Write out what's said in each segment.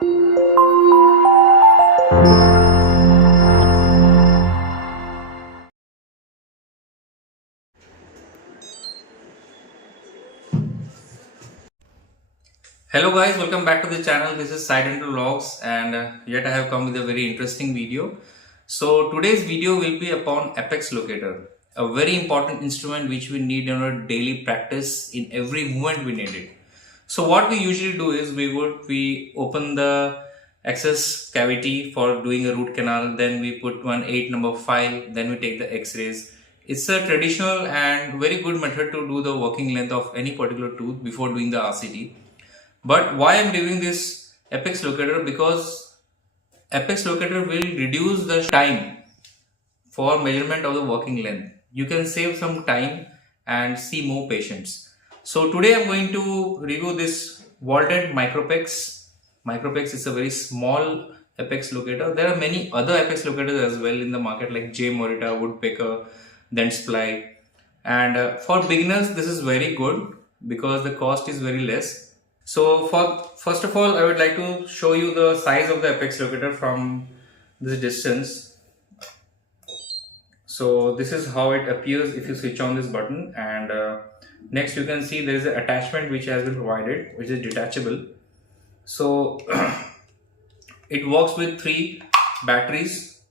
Hello guys, welcome back to the channel. This is Side Into Vlogs, and yet I have come with a very interesting video. So today's video will be upon apex locator, a very important instrument which we need in our daily practice. In every moment we need it. So what we usually do is we open the access cavity for doing a root canal, then we put one 8 number file, then we take the x-rays. It's a traditional and very good method to do the working length of any particular tooth before doing the RCT. But why I'm doing this apex locator? Because apex locator will reduce the time for measurement of the working length. You can save some time and see more patients. So today I'm going to review this Waldent Micropex. Micropex is a very small apex locator. There are many other apex locators as well in the market, like J Morita, Woodpecker, Dentsply. And for beginners this is very good because the cost is very less. So first of all, I would like to show you the size of the apex locator from this distance. So this is how it appears if you switch on this button, and next you can see there is an attachment which has been provided, which is detachable. So it works with 3 batteries,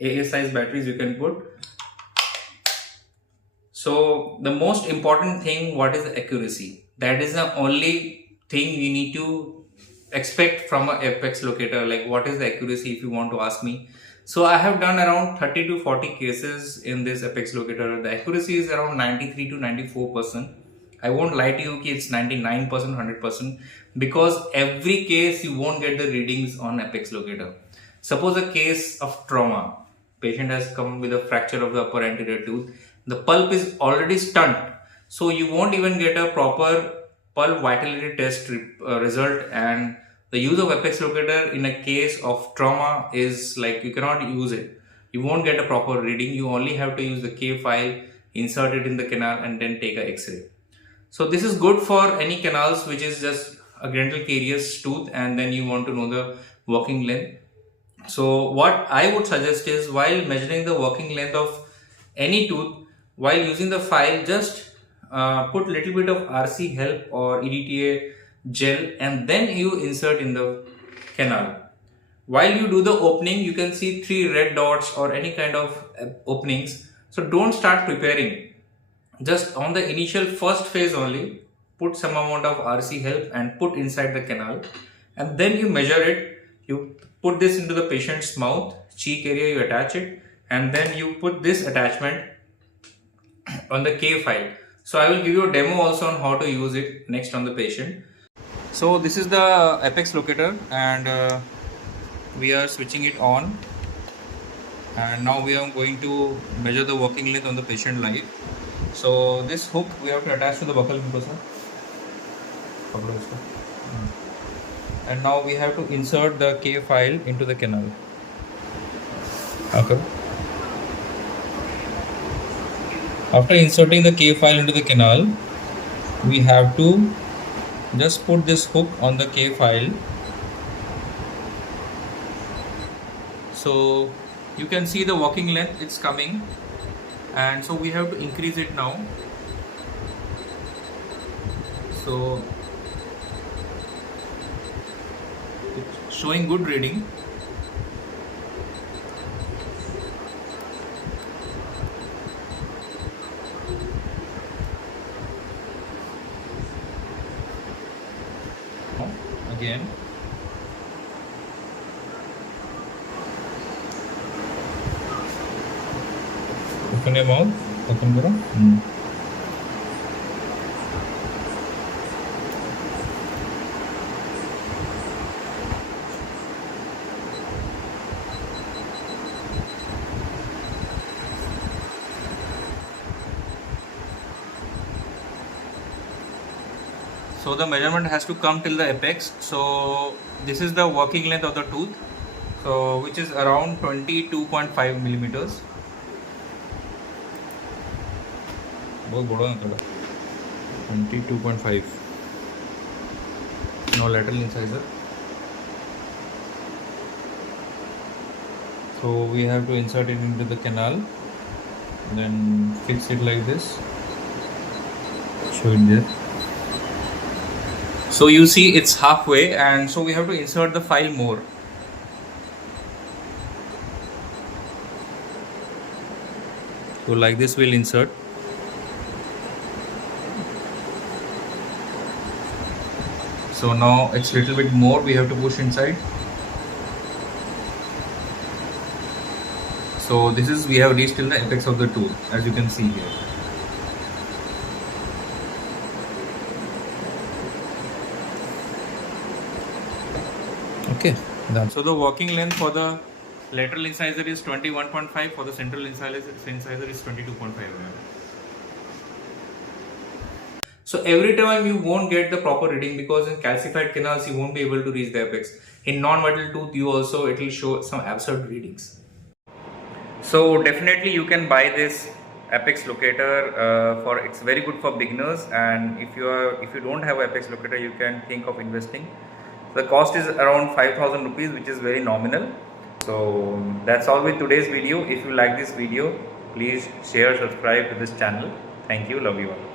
AA size batteries you can put. So the most important thing, what is the accuracy? That is the only thing you need to expect from an apex locator. Like, what is the accuracy, if you want to ask me? So I have done around 30 to 40 cases in this apex locator. The accuracy is around 93 to 94%. I won't lie to you, it's 99%, 100%, because every case you won't get the readings on apex locator. Suppose a case of trauma. Patient has come with a fracture of the upper anterior tooth. The pulp is already stunned. So you won't even get a proper pulp vitality test result, and the use of apex locator in a case of trauma is like you cannot use it. You won't get a proper reading. You only have to use the K file, insert it in the canal, and then take a X-ray. So this is good for any canals which is just a dental caries tooth, and then you want to know the working length. So what I would suggest is, while measuring the working length of any tooth, while using the file, just put little bit of RC help or EDTA gel, and then you insert in the canal. While you do the opening, you can see 3 red dots or any kind of openings. So don't start preparing. Just on the initial first phase only, put some amount of RC help and put inside the canal, and then you measure it. You put this into the patient's mouth, cheek area, you attach it, and then you put this attachment on the K file. So I will give you a demo also on how to use it next on the patient. So this is the apex locator, and we are switching it on, and now we are going to measure the working length on the patient live. So this hook we have to attach to the buccal mucosa, and now we have to insert the K file into the canal. Okay. After inserting the K file into the canal, we have to just put this hook on the K file. So you can see the working length, it's coming, and so we have to increase it now. So it's showing good reading. Again, open your mouth, open karo. So the measurement has to come till the apex. So this is the working length of the tooth, so which is around 22.5 millimeters. बहुत बड़ा है थोड़ा 22.5. Now lateral incisor. So we have to insert it into the canal, then fix it like this. Show it there. So you see it's halfway, and so we have to insert the file more. So like this we'll insert. So now it's little bit more we have to push inside. So this is, we have reached till the apex of the tool, as you can see here. Okay, done. So the working length for the lateral incisor is 21.5, for the central incisor is 22.5 mm. So every time you won't get the proper reading, because in calcified canals you won't be able to reach the apex. In non-vital tooth you also, it will show some absurd readings. So definitely you can buy this apex locator for, it's very good for beginners, and if you don't have apex locator, you can think of investing. The cost is around 5,000 rupees, which is very nominal. So that's all with today's video. If you like this video, please share, subscribe to this channel. Thank you, love you all.